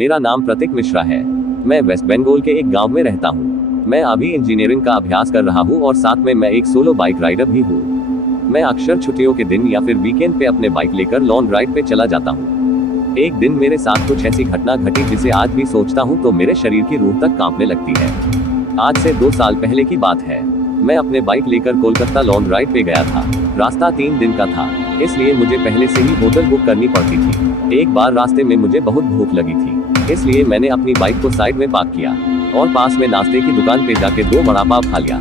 मेरा नाम प्रतीक मिश्रा है। मैं वेस्ट बंगाल के एक गांव में रहता हूँ। मैं अभी इंजीनियरिंग का अभ्यास कर रहा हूँ और साथ में मैं एक सोलो बाइक राइडर भी हूँ। मैं अक्सर छुट्टियों के दिन या फिर वीकेंड पे अपने बाइक लेकर लॉन्ग राइड पे चला जाता हूँ। एक दिन मेरे साथ कुछ ऐसी घटना घटी जिसे आज भी सोचता हूँ तो मेरे शरीर की रूह तक कांपने लगती है। आज से 2 साल पहले की बात है। मैं अपने बाइक लेकर कोलकाता लॉन्ग राइड पे गया था। रास्ता 3 दिन का था, इसलिए मुझे पहले से ही होटल बुक करनी पड़ती थी। एक बार रास्ते में मुझे बहुत भूख लगी थी, इसलिए मैंने अपनी बाइक को साइड में पार्क किया और पास में नाश्ते की दुकान पे जाके 2 वड़ा पाव खा लिया।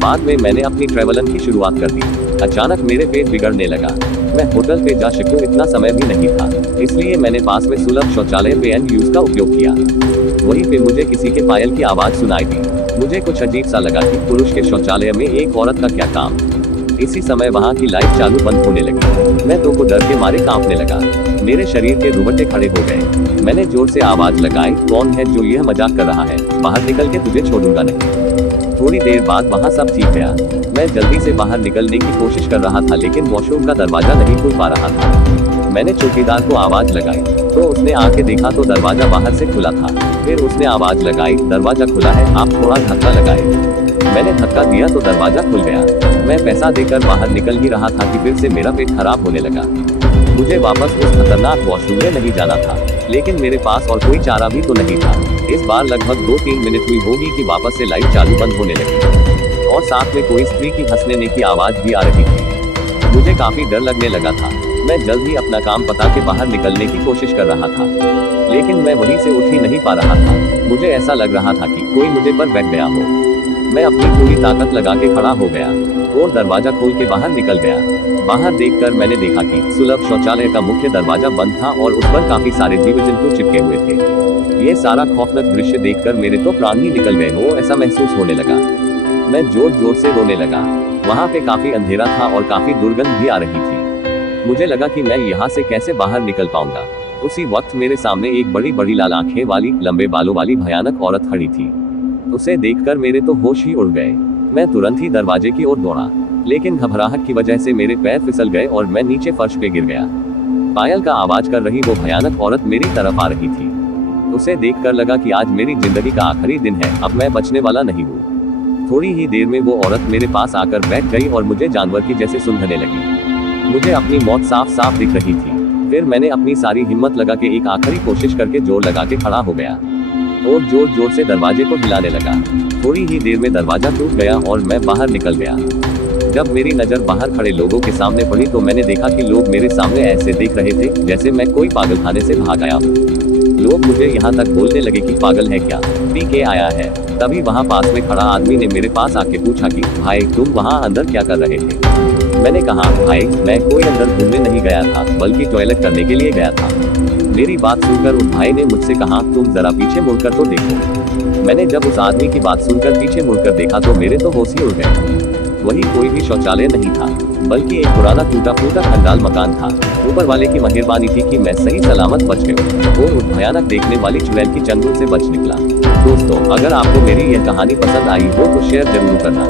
बाद में मैंने अपनी ट्रैवलन की शुरुआत कर दी। अचानक मेरे पेट बिगड़ने लगा। मैं होटल पे जा सकूं इतना समय भी नहीं था, इसलिए मैंने पास में सुलभ शौचालय पे एंड यूज का उपयोग किया। वहीं पे मुझे किसी के पायल की आवाज सुनाई दी। मुझे कुछ अजीब सा लगा कि पुरुष के शौचालय में एक औरत का क्या काम। इसी समय वहाँ की लाइट चालू बंद होने लगी। मैं तो डर के मारे कांपने लगा। मेरे शरीर के रुंगटे खड़े हो गए। मैंने जोर से आवाज लगाई, कौन है जो यह मजाक कर रहा है? बाहर निकल के तुझे छोड़ूंगा नहीं। थोड़ी देर बाद वहाँ सब ठीक गया। मैं जल्दी से बाहर निकलने की कोशिश कर रहा था, लेकिन वॉशरूम का दरवाजा नहीं खुल पा रहा था। मैंने चौकीदार को आवाज लगाई तो उसने आके देखा तो दरवाजा बाहर से खुला था। फिर उसने आवाज लगाई, दरवाजा खुला है, आप थोड़ा धक्का लगाए। मैंने धक्का दिया तो दरवाजा खुल गया। मैं पैसा देकर बाहर निकल ही रहा था कि फिर से मेरा पेट खराब होने लगा। मुझे वापस उस खतरनाक वॉशरूम में नहीं जाना था, लेकिन मेरे पास और कोई चारा भी तो नहीं था। इस बार लगभग 2-3 मिनट हुई होगी कि वापस से लाइट चालू बंद होने लगी और साथ में कोई स्त्री की हंसने की आवाज भी आ रही थी। मुझे काफी डर लगने लगा था। मैं जल्द ही अपना काम पता के बाहर निकलने की कोशिश कर रहा था, लेकिन मैं वहीं से उठ ही नहीं पा रहा था। मुझे ऐसा लग रहा था कि कोई मुझे पर बैठ गया हो। मैं अपनी पूरी ताकत लगा के खड़ा हो गया और दरवाजा खोल के बाहर निकल गया। बाहर देखकर मैंने देखा कि सुलभ शौचालय का मुख्य दरवाजा बंद था और उस पर काफी सारे जीव जंतु चिपके हुए थे। ये सारा खौफनाक दृश्य देखकर मेरे तो प्राण ही निकल गए हो ऐसा महसूस होने लगा। मैं जोर जोर से रोने लगा। वहाँ पे काफी अंधेरा था और काफी दुर्गंध भी आ रही थी। मुझे लगा कि मैं यहाँ से कैसे बाहर निकल पाऊंगा। उसी वक्त मेरे सामने एक बड़ी बड़ी लाल आंखें वाली, लंबे बालों वाली भयानक औरत खड़ी थी। उसे देखकर मेरे तो होश ही उड़ गए। मैं तुरंत ही दरवाजे की ओर दौड़ा, लेकिन घबराहट की वजह से मेरे पैर फिसल गए और मैं नीचे फर्श पे गिर गया। पायल का आवाज कर रही वो भयानक औरत मेरी तरफ आ रही थी। उसे देखकर लगा कि आज मेरी जिंदगी का आखिरी दिन है, अब मैं बचने वाला नहीं हूँ। थोड़ी ही देर में वो औरत मेरे पास आकर बैठ गई और मुझे जानवर की जैसे सूंघने लगी। मुझे अपनी मौत साफ साफ दिख रही थी। फिर मैंने अपनी सारी हिम्मत लगा के एक आखिरी कोशिश करके जोर लगा के खड़ा हो गया और जोर जोर से दरवाजे को हिलाने लगा। थोड़ी ही देर में दरवाजा टूट गया और मैं बाहर निकल गया। जब मेरी नजर बाहर खड़े लोगों के सामने पड़ी तो मैंने देखा कि लोग मेरे सामने ऐसे देख रहे थे जैसे मैं कोई पागलखाने से भाग आया हूँ। लोग मुझे यहाँ तक बोलने लगे कि पागल है क्या, पी के आया है। तभी वहाँ पास में खड़ा आदमी ने मेरे पास आके पूछा कि भाई तुम वहाँ अंदर क्या कर रहे थे? मैंने कहा भाई मैं कोई अंदर घूमने नहीं गया था, बल्कि टॉयलेट करने के लिए गया था। मेरी बात सुनकर उस भाई ने मुझसे कहा तुम जरा पीछे मुड़कर तो देखो। मैंने जब उस आदमी की बात सुनकर पीछे मुड़कर देखा तो मेरे तो होश ही उड़ गए। वही कोई भी शौचालय नहीं था, बल्कि एक पुराना टूटा फूटा खंडाल मकान था। ऊपर वाले की मेहरबानी थी कि मैं सही सलामत बच गया और उस भयानक देखने वाली चुड़ैल की चंगुल से बच निकला। दोस्तों, अगर आपको मेरी यह कहानी पसंद आई हो तो शेयर जरूर करना।